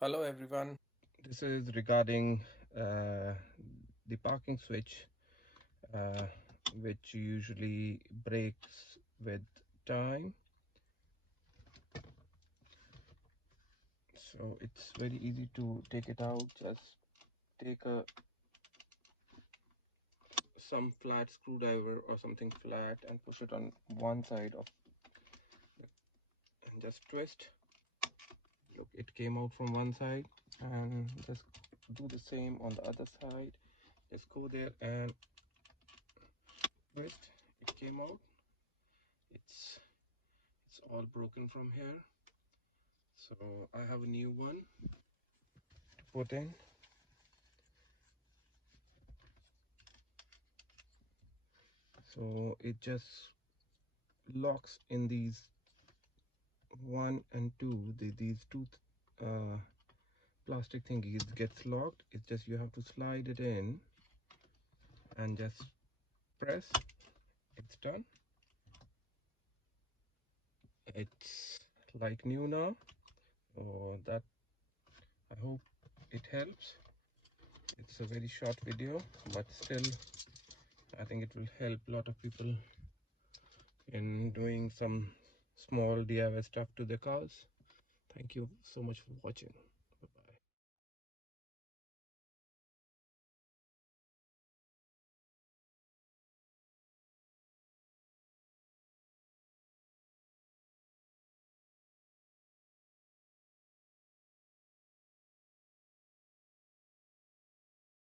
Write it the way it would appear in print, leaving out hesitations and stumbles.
Hello everyone. This is regarding uh, the parking switch, uh, which usually breaks with time. So it's very easy to take it out. Just take some flat screwdriver or something flat and push it on one side of and just twist. Look, it came out from one side, and just do the same on the other side. Just go there and twist. It came out. It's all broken from here. So I have a new one to put in. So it just locks in these one and two. These two uh, plastic thingies gets locked. It's just you have to slide it in and just press. It's done. It's like new now. So that, I hope it helps. It's a very short video, but still I think it will help a lot of people in doing some small DIY stuff to their cars. Thank you so much for watching.